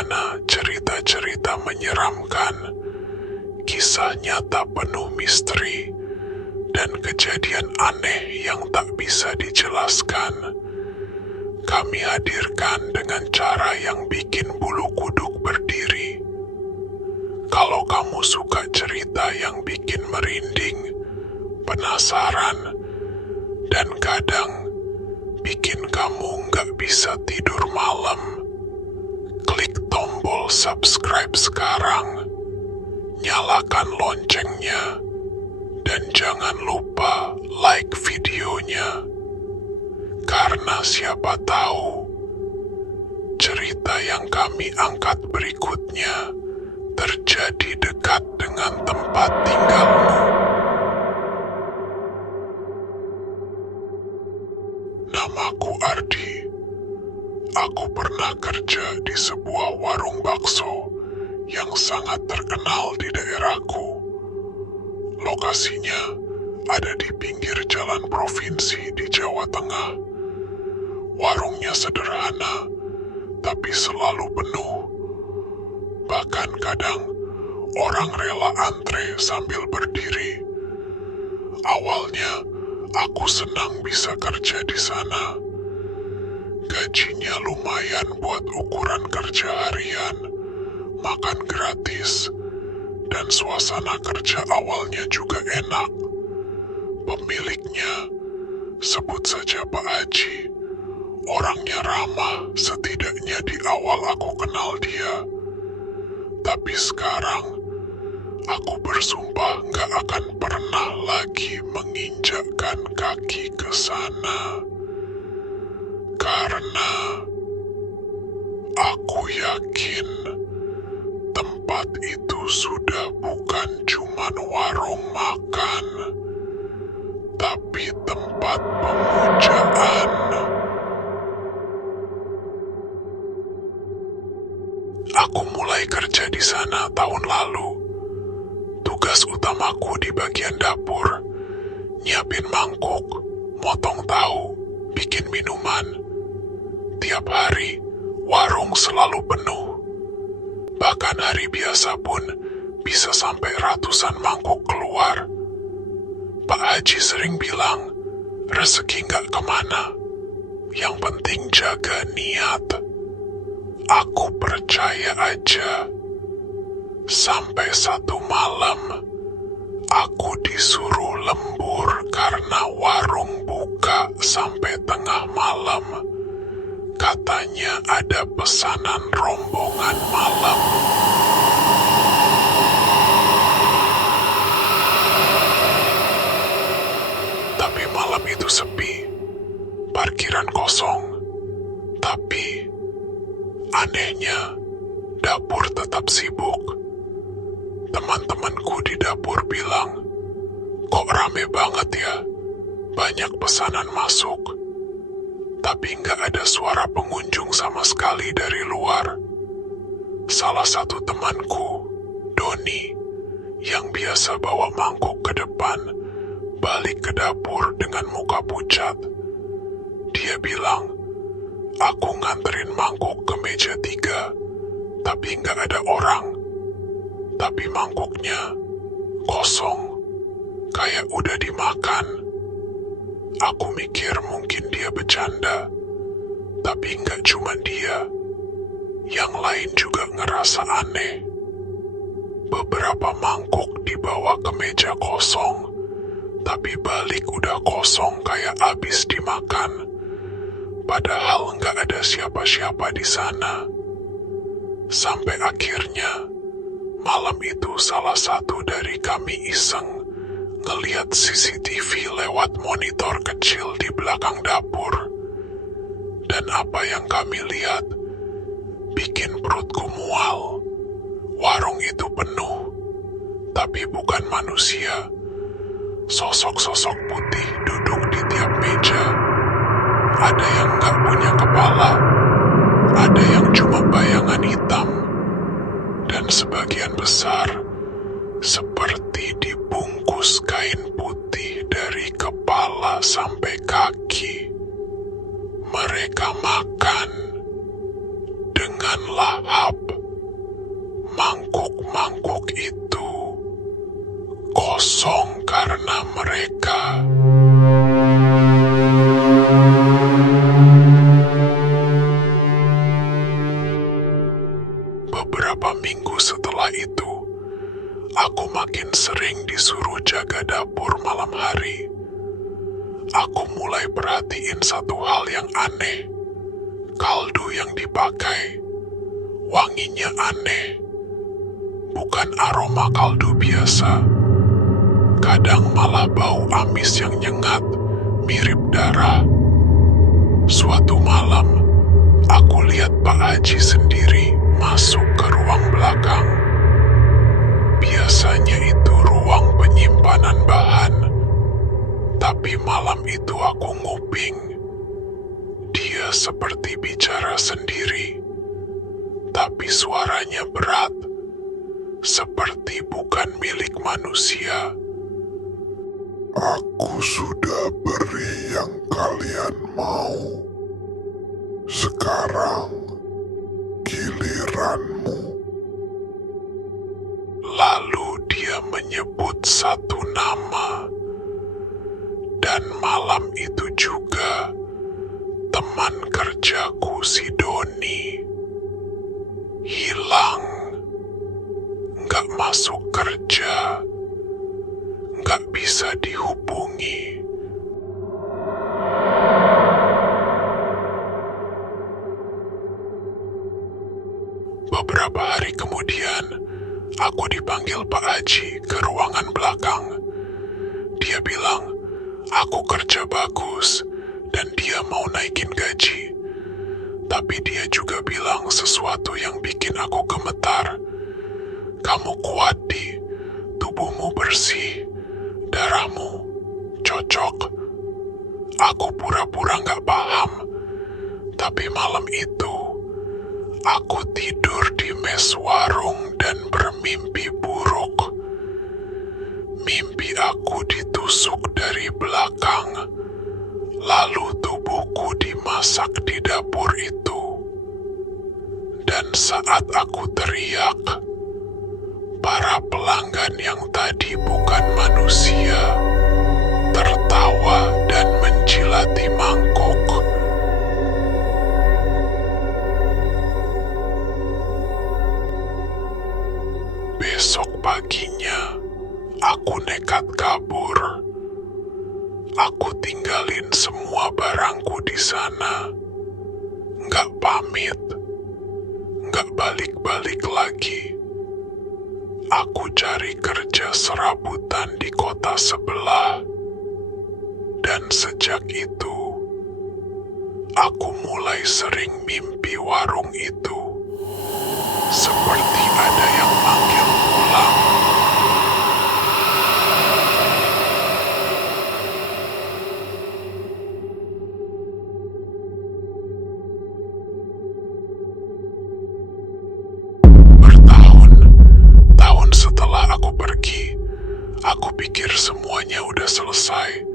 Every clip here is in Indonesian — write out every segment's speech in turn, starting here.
mana cerita-cerita menyeramkan, kisah nyata penuh misteri, dan kejadian aneh yang tak bisa dijelaskan. Kami hadirkan dengan cara yang bikin bulu kuduk berdiri. Kalau kamu suka cerita yang bikin merinding, penasaran, dan kadang bikin kamu nggak bisa tidur malam, klik tombol subscribe sekarang, nyalakan loncengnya, dan jangan lupa like videonya. Karena siapa tahu cerita yang kami angkat berikutnya terjadi dekat dengan tempat tinggalmu. Namaku Ardi. Aku pernah kerja di sebuah warung bakso yang sangat terkenal di daerahku. Lokasinya ada di pinggir jalan provinsi di Jawa Tengah. Warungnya sederhana, tapi selalu penuh. Bahkan kadang orang rela antre sambil berdiri. Awalnya aku senang bisa kerja di sana. Gajinya lumayan buat ukuran kerja harian, makan gratis, dan suasana kerja awalnya juga enak. Pemiliknya, sebut saja Pak Haji, orangnya ramah setidaknya di awal aku kenal dia. Tapi sekarang, aku bersumpah gak akan pernah lagi menginjakkan kaki ke sana. Karena aku yakin tempat itu sudah bukan cuma warung makan, tapi tempat pemujaan. Aku mulai kerja di sana tahun lalu. Tugas utamaku di bagian dapur, nyiapin mangkuk, motong tahu, bikin minuman. Tiap hari, warung selalu penuh. Bahkan hari biasa pun bisa sampai ratusan mangkuk keluar. Pak Haji sering bilang, rezeki gak kemana, yang penting jaga niat. Aku percaya aja. Sampai satu malam, aku disuruh lembur karena warung buka sampai tengah malam. Katanya ada pesanan rombongan malam. Tapi malam itu sepi, parkiran kosong. Tapi anehnya, dapur tetap sibuk. Teman-temanku di dapur bilang, kok rame banget ya, banyak pesanan masuk. Tapi nggak ada suara pengunjung sama sekali dari luar. Salah satu temanku, Doni, yang biasa bawa mangkuk ke depan, balik ke dapur dengan muka pucat. Dia bilang, aku nganterin mangkuk ke meja 3, tapi nggak ada orang. Tapi mangkuknya kosong, kayak udah dimakan. Aku mikir mungkin dia bercanda, tapi nggak cuma dia. Yang lain juga ngerasa aneh. Beberapa mangkuk dibawa ke meja kosong, tapi balik udah kosong kayak abis dimakan. Padahal nggak ada siapa-siapa di sana. Sampai akhirnya, malam itu salah satu dari kami iseng ngeliat CCTV lewat monitor kecil di belakang dapur. Dan apa yang kami lihat bikin perutku mual. Warung itu penuh, tapi bukan manusia. Sosok-sosok putih duduk di tiap meja. Ada yang gak punya kepala, ada yang cuma bayangan hitam, dan sebagian besar seperti dibungkus kain putih dari kepala sampai kaki. Mereka makan dengan lahap. kosong karena mereka. Beberapa minggu setelah itu, aku makin sering disuruh jaga dapur malam hari. Aku mulai perhatiin satu hal yang aneh. Kaldu yang dipakai, wanginya aneh. Bukan aroma kaldu biasa. Kadang malah bau amis yang nyengat, mirip darah. Suatu malam, aku lihat Pak Haji sendiri masuk ke ruang belakang. Biasanya itu ruang penyimpanan bahan, tapi malam itu aku nguping. Dia seperti bicara sendiri, tapi suaranya berat, seperti bukan milik manusia. Aku sudah beri yang kalian mau. Sekarang giliranmu. Lalu dia menyebut satu nama. Dan malam itu juga teman kerjaku si Doni hilang. Nggak masuk kerja. Nggak bisa dihubungi. Beberapa hari kemudian, aku dipanggil Pak Haji ke ruangan belakang. Dia bilang, aku kerja bagus dan dia mau naikin gaji. Tapi dia juga bilang sesuatu yang bikin aku gemetar. Kamu kuat, Di. Tubuhmu bersih. Darahmu cocok. Aku pura-pura gak paham. Tapi malam itu, aku tidur di mes warung dan bermimpi buruk. Mimpi aku ditusuk dari belakang, lalu tubuhku dimasak di dapur itu. Dan saat aku teriak, para pelanggan yang tadi bukan manusia tertawa dan menjilati mangkuk. Besok paginya, aku nekat kabur. Aku tinggalin semua barangku di sana. Nggak pamit, nggak balik-balik lagi. Aku cari kerja serabutan di kota sebelah. Dan sejak itu, aku mulai sering mimpi warung itu. Seperti ada yang manggil pulang. Bertahun-tahun setelah aku pergi, aku pikir semuanya udah selesai.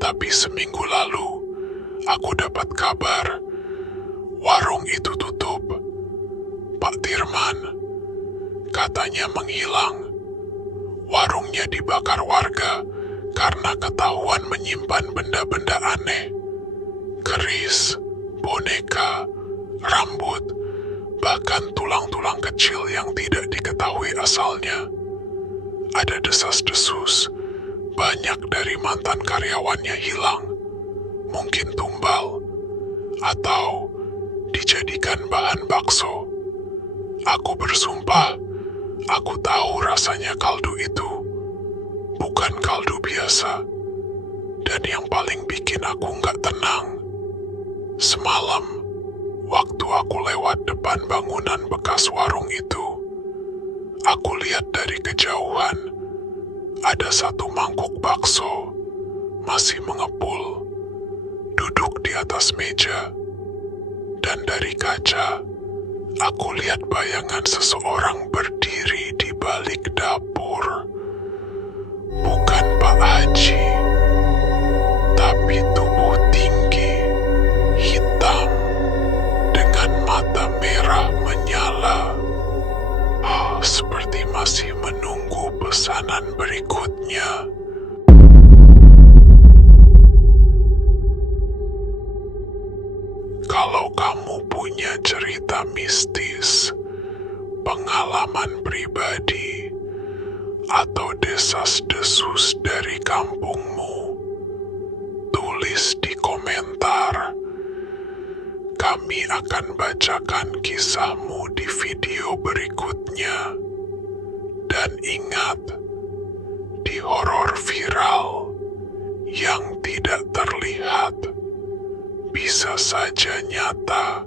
Tapi seminggu lalu, aku dapat kabar warung itu tutup. Pak Dirman katanya menghilang. Warungnya dibakar warga karena ketahuan menyimpan benda-benda aneh. Keris, boneka, rambut, bahkan tulang-tulang kecil yang tidak diketahui asalnya. Ada desas-desus, banyak dari mantan karyawannya hilang. Mungkin tumbal, atau dijadikan bahan bakso. Aku bersumpah, aku tahu rasanya kaldu itu. Bukan kaldu biasa. Dan yang paling bikin aku nggak tenang, semalam, waktu aku lewat depan bangunan bekas warung itu, aku lihat dari kejauhan, ada satu mangkuk bakso, masih mengepul, duduk di atas meja. Dan dari kaca, aku lihat bayangan seseorang berdiri di balik dapur. Bukan Pak Haji, tapi tubuh tinggi, hitam, dengan mata merah menyala. Kau seperti masih menunggu pesanan berikutnya. Kalau kamu punya cerita mistis, pengalaman pribadi, atau desas-desus dari kampungmu, tulis di komentar. Kami akan bacakan kisahmu di video berikutnya. Dan ingat, di horor viral yang tidak terlihat bisa saja nyata.